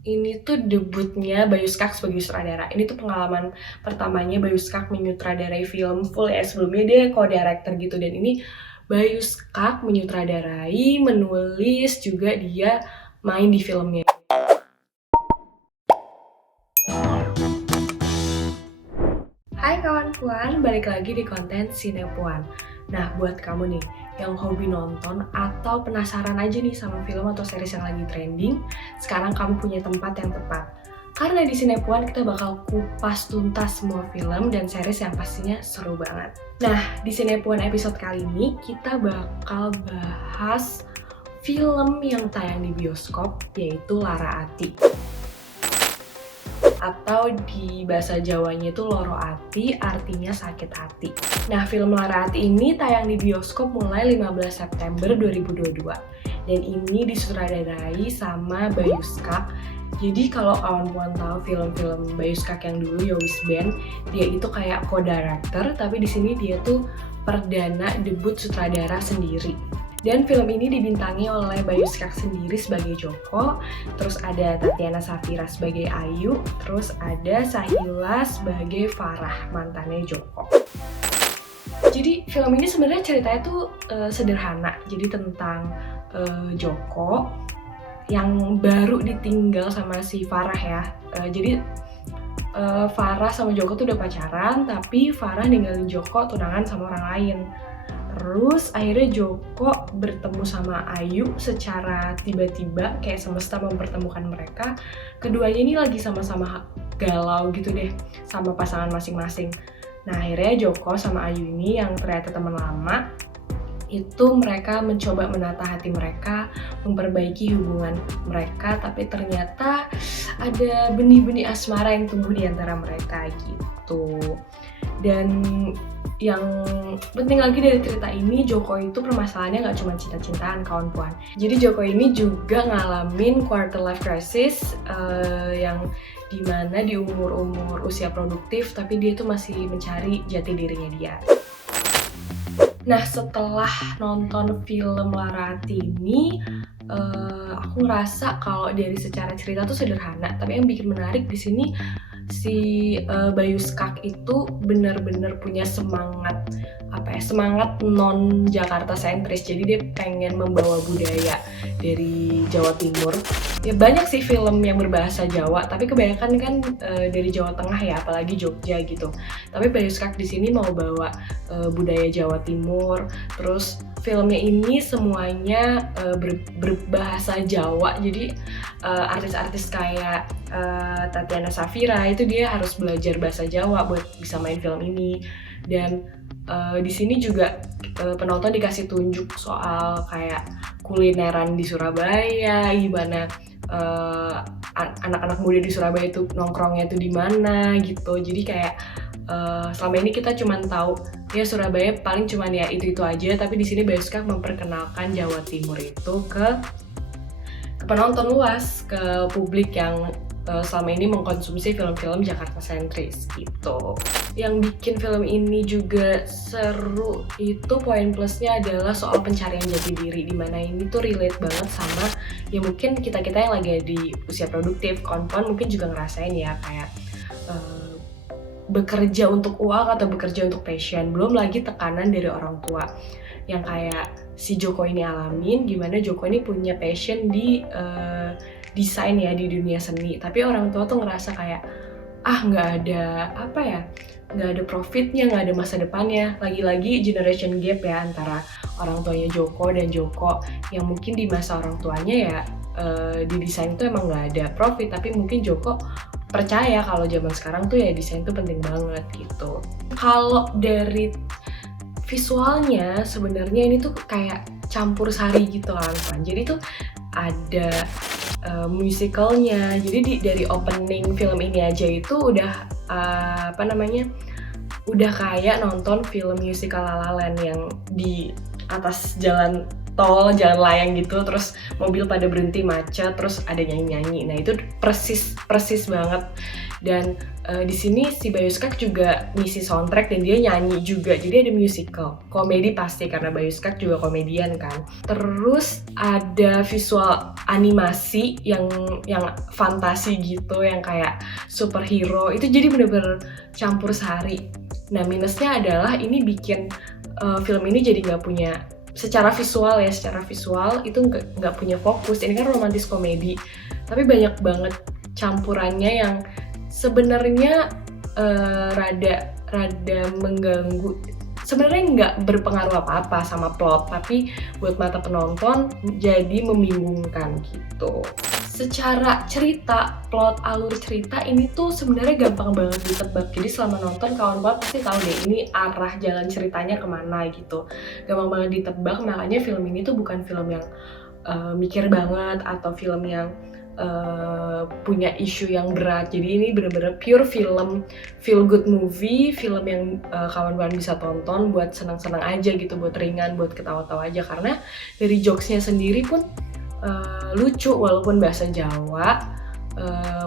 Ini tuh debutnya Bayu Skak sebagai sutradara. Ini tuh pengalaman pertamanya Bayu Skak menyutradarai film full ya. Sebelumnya dia co-director gitu, dan ini Bayu Skak menyutradarai, menulis, juga dia main di filmnya. Hai kawan puan, balik lagi di konten Sinepuan. Nah, buat kamu nih yang hobi nonton atau penasaran aja nih sama film atau series yang lagi trending, sekarang kamu punya tempat yang tepat. Karena di Sinepuan kita bakal kupas tuntas semua film dan series yang pastinya seru banget. Nah, di Sinepuan episode kali ini kita bakal bahas film yang tayang di bioskop, yaitu Lara Ati. Atau di bahasa Jawanya itu Loro Ati, artinya sakit hati. Nah, film Lara Ati ini tayang di bioskop mulai 15 September 2022. Dan ini disutradarai sama Bayu Skak. Jadi kalau kawan puan tahu film-film Bayu Skak yang dulu Yowis Band, dia itu kayak co-director, tapi di sini dia tuh perdana debut sutradara sendiri. Dan film ini dibintangi oleh Bayu Skak sendiri sebagai Joko, terus ada Tatiana Safira sebagai Ayu, terus ada Sahila sebagai Farah, mantannya Joko. Jadi film ini sebenarnya ceritanya tuh sederhana, jadi tentang Joko yang baru ditinggal sama si Farah ya. Jadi Farah sama Joko tuh udah pacaran, tapi Farah ninggalin Joko tunangan sama orang lain. Terus akhirnya Joko bertemu sama Ayu secara tiba-tiba, kayak semesta mempertemukan mereka. Keduanya ini lagi sama-sama galau gitu deh sama pasangan masing-masing. Nah, akhirnya Joko sama Ayu ini yang ternyata teman lama, itu mereka mencoba menata hati mereka, memperbaiki hubungan mereka, tapi ternyata ada benih-benih asmara yang tumbuh di antara mereka gitu. Dan yang penting lagi dari cerita ini, Joko itu permasalahannya nggak cuma cinta-cintaan kawan puan. Jadi Joko ini juga ngalamin quarter life crisis yang dimana di umur usia produktif, tapi dia tuh masih mencari jati dirinya dia. Nah, setelah nonton film Lara Ati ini, aku ngerasa kalau dari secara cerita tuh sederhana, tapi yang bikin menarik di sini si Bayu Skak itu benar-benar punya semangat semangat non Jakarta sentris. Jadi dia pengen membawa budaya dari Jawa Timur. Ya banyak sih film yang berbahasa Jawa, tapi kebanyakan kan dari Jawa Tengah ya, apalagi Jogja gitu. Tapi Bayu Skak di sini mau bawa budaya Jawa Timur. Terus filmnya ini semuanya berbahasa Jawa. Jadi artis-artis kayak Tatiana Safira itu dia harus belajar bahasa Jawa buat bisa main film ini. Dan di sini juga penonton dikasih tunjuk soal kayak kulineran di Surabaya, gimana anak-anak muda di Surabaya itu nongkrongnya itu di mana gitu. Jadi kayak selama ini kita cuma tahu ya Surabaya paling cuma ya itu aja, tapi di sini Bayu Skak memperkenalkan Jawa Timur itu ke penonton luas, ke publik yang selama ini mengkonsumsi film-film Jakarta sentris gitu. Yang bikin film ini juga seru itu poin plusnya adalah soal pencarian jati diri, dimana ini tuh relate banget sama ya mungkin kita-kita yang lagi di usia produktif. Kawan-kawan mungkin juga ngerasain ya kayak bekerja untuk uang atau bekerja untuk passion, belum lagi tekanan dari orang tua yang kayak si Joko ini alamin, gimana Joko ini punya passion di desain ya, di dunia seni, tapi orang tua tuh ngerasa kayak nggak ada profitnya, nggak ada masa depannya. Lagi-lagi generation gap ya antara orang tuanya Joko dan Joko, yang mungkin di masa orang tuanya ya di desain itu emang nggak ada profit, tapi mungkin Joko percaya kalau zaman sekarang tuh ya desain tuh penting banget gitu. Kalau dari visualnya sebenarnya ini tuh kayak campur sari gitu kan. Jadi tuh ada musicalnya. Jadi dari opening film ini aja itu udah udah kayak nonton film musical La La Land yang di atas jalan tol, jalan layang gitu, terus mobil pada berhenti macet, terus ada nyanyi-nyanyi. Nah itu persis banget Dan di sini si Bayu Skak juga ngisi soundtrack dan dia nyanyi juga, jadi ada musical. Komedi pasti karena Bayu Skak juga komedian kan. Terus ada visual animasi yang fantasi gitu, yang kayak superhero, itu jadi bener-bener campur sari. Nah minusnya adalah ini bikin film ini jadi nggak punya, secara visual itu nggak punya fokus. Ini kan romantis komedi, tapi banyak banget campurannya yang sebenarnya rada mengganggu. Sebenarnya nggak berpengaruh apa-apa sama plot, tapi buat mata penonton jadi membingungkan gitu. Secara cerita, plot alur cerita ini tuh sebenarnya gampang banget ditebak. Jadi selama nonton kawan-kawan pasti tahu deh ini arah jalan ceritanya kemana gitu. Gampang banget ditebak, makanya film ini tuh bukan film yang mikir banget atau film yang punya isu yang berat. Jadi ini bener-bener pure film feel good movie, film yang kawan-kawan bisa tonton buat senang-senang aja gitu, buat ringan, buat ketawa-tawa aja. Karena dari jokesnya sendiri pun lucu walaupun bahasa Jawa,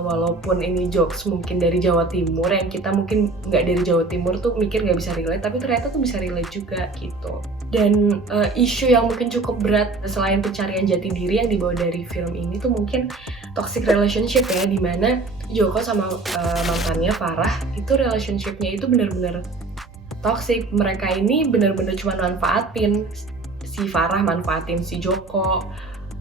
walaupun ini jokes mungkin dari Jawa Timur yang kita mungkin nggak dari Jawa Timur tuh mikir nggak bisa relate, tapi ternyata tuh bisa relate juga gitu. Dan isu yang mungkin cukup berat selain pencarian jati diri yang dibawa dari film ini tuh mungkin toxic relationship ya, dimana Joko sama mantannya Farah itu relationshipnya itu benar-benar toxic. Mereka ini benar-benar cuma manfaatin, si Farah manfaatin si Joko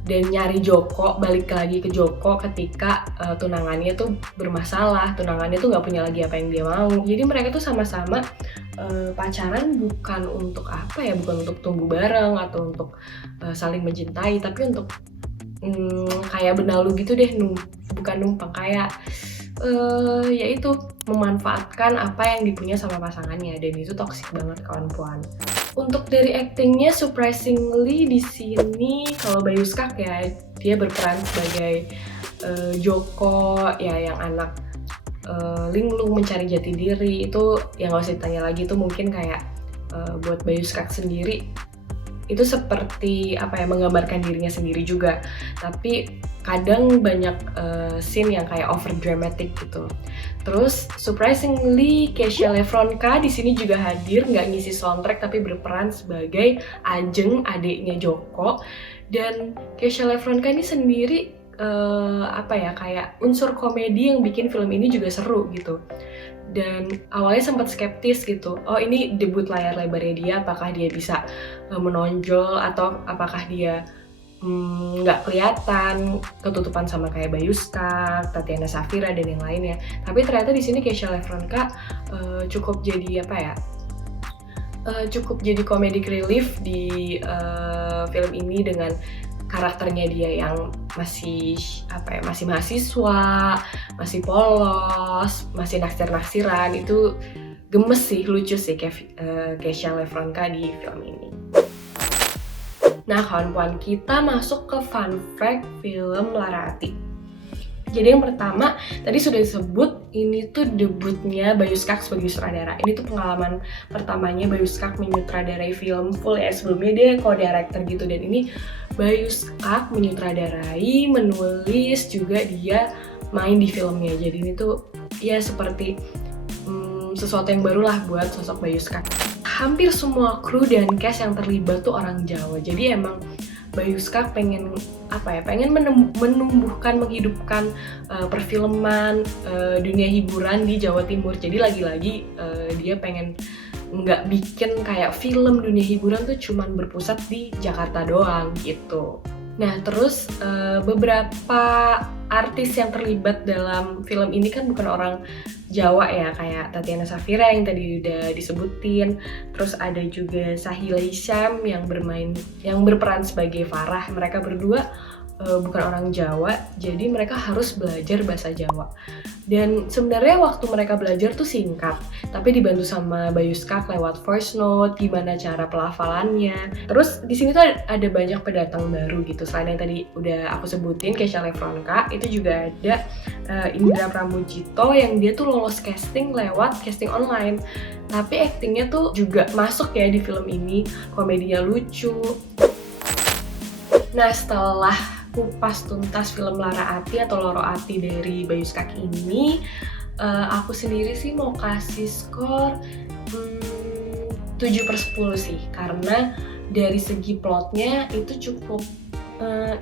dan nyari Joko, balik lagi ke Joko ketika tunangannya tuh bermasalah, tunangannya tuh nggak punya lagi apa yang dia mau. Jadi mereka tuh sama-sama pacaran bukan untuk apa ya, bukan untuk tumbuh bareng atau untuk saling mencintai, tapi untuk kayak benalu gitu deh, bukan numpang, kayak yaitu memanfaatkan apa yang dipunya sama pasangannya, dan itu toksik banget kawan-kawan. Untuk dari actingnya, surprisingly di sini kalau Bayu Skak ya, dia berperan sebagai Joko ya, yang anak linglung mencari jati diri. Itu yang nggak usah ditanya lagi, itu mungkin kayak buat Bayu Skak sendiri itu seperti apa ya, menggambarkan dirinya sendiri juga, tapi kadang banyak scene yang kayak over dramatic gitu. Terus surprisingly Kesha Lefronka di sini juga hadir, nggak ngisi soundtrack tapi berperan sebagai Ajeng, adiknya Joko. Dan Kesha Lefronka ini sendiri apa ya, kayak unsur komedi yang bikin film ini juga seru gitu. Dan awalnya sempat skeptis gitu, oh ini debut layar lebarnya dia, apakah dia bisa menonjol atau apakah dia nggak kelihatan, ketutupan sama kayak Bayu Skak, Tatiana Safira dan yang lainnya. Tapi ternyata di sini Kesha Lefronka cukup jadi apa ya, cukup jadi comedic relief di film ini dengan karakternya dia yang masih apa ya, masih mahasiswa, masih polos, masih naksir-naksiran. Itu gemes sih, lucu sih Kesha Lefronka di film ini. Nah kawan-kawan, kita masuk ke fun fact film Larati. Jadi yang pertama, tadi sudah disebut, ini tuh debutnya Bayu Skak sebagai sutradara. Ini tuh pengalaman pertamanya Bayu Skak menyutradarai film full ya, sebelumnya dia co-director gitu. Dan ini Bayu Skak menyutradarai, menulis, juga dia main di filmnya. Jadi ini tuh ya seperti sesuatu yang baru lah buat sosok Bayu Skak. Hampir semua kru dan cast yang terlibat tuh orang Jawa. Jadi emang Bayu Skak pengen apa ya, pengen menumbuhkan, menghidupkan perfilman, dunia hiburan di Jawa Timur. Jadi lagi-lagi dia pengen nggak bikin kayak film dunia hiburan tuh cuman berpusat di Jakarta doang gitu. Nah terus beberapa artis yang terlibat dalam film ini kan bukan orang Jawa ya, kayak Tatiana Safira yang tadi udah disebutin. Terus ada juga Sahila Hisham yang berperan sebagai Farah. Mereka berdua bukan orang Jawa, jadi mereka harus belajar bahasa Jawa. Dan sebenarnya waktu mereka belajar tuh singkat, tapi dibantu sama Bayu Skak lewat voice note, gimana cara pelafalannya. Terus di sini tuh ada banyak pendatang baru gitu. Selain yang tadi udah aku sebutin, Kesha Lefronka, itu juga ada Indra Pramujito yang dia tuh lolos casting lewat casting online. Tapi aktingnya tuh juga masuk ya di film ini, komedinya lucu. Nah setelah kupas tuntas film Lara Ati atau Loro Ati dari Bayu Skak ini, Aku sendiri sih mau kasih skor 7/10 sih, karena dari segi plotnya itu cukup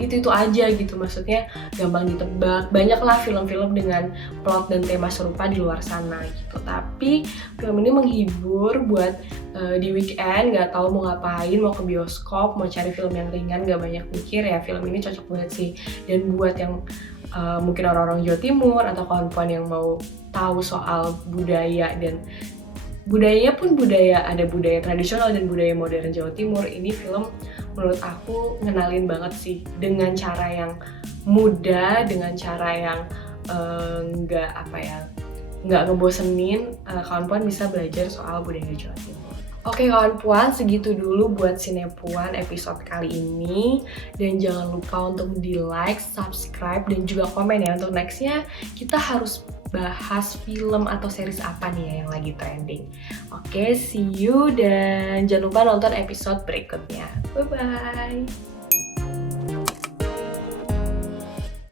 itu aja gitu, maksudnya gampang ditebak. Banyaklah film-film dengan plot dan tema serupa di luar sana gitu. Tapi film ini menghibur buat di weekend nggak tahu mau ngapain, mau ke bioskop, mau cari film yang ringan, nggak banyak mikir ya, film ini cocok banget sih. Dan buat yang mungkin orang-orang Jawa Timur atau kawan-kawan yang mau tahu soal budaya, dan budayanya pun ada budaya tradisional dan budaya modern Jawa Timur, ini film menurut aku ngenalin banget sih dengan cara yang mudah, dengan cara yang nggak ngebosenin. Kawan-kawan bisa belajar soal budaya Jawa Timur. Oke kawan-puan, segitu dulu buat Sinepuan episode kali ini. Dan jangan lupa untuk di-like, subscribe, dan juga komen ya. Untuk nextnya kita harus bahas film atau series apa nih ya yang lagi trending. Oke, see you, dan jangan lupa nonton episode berikutnya. Bye-bye!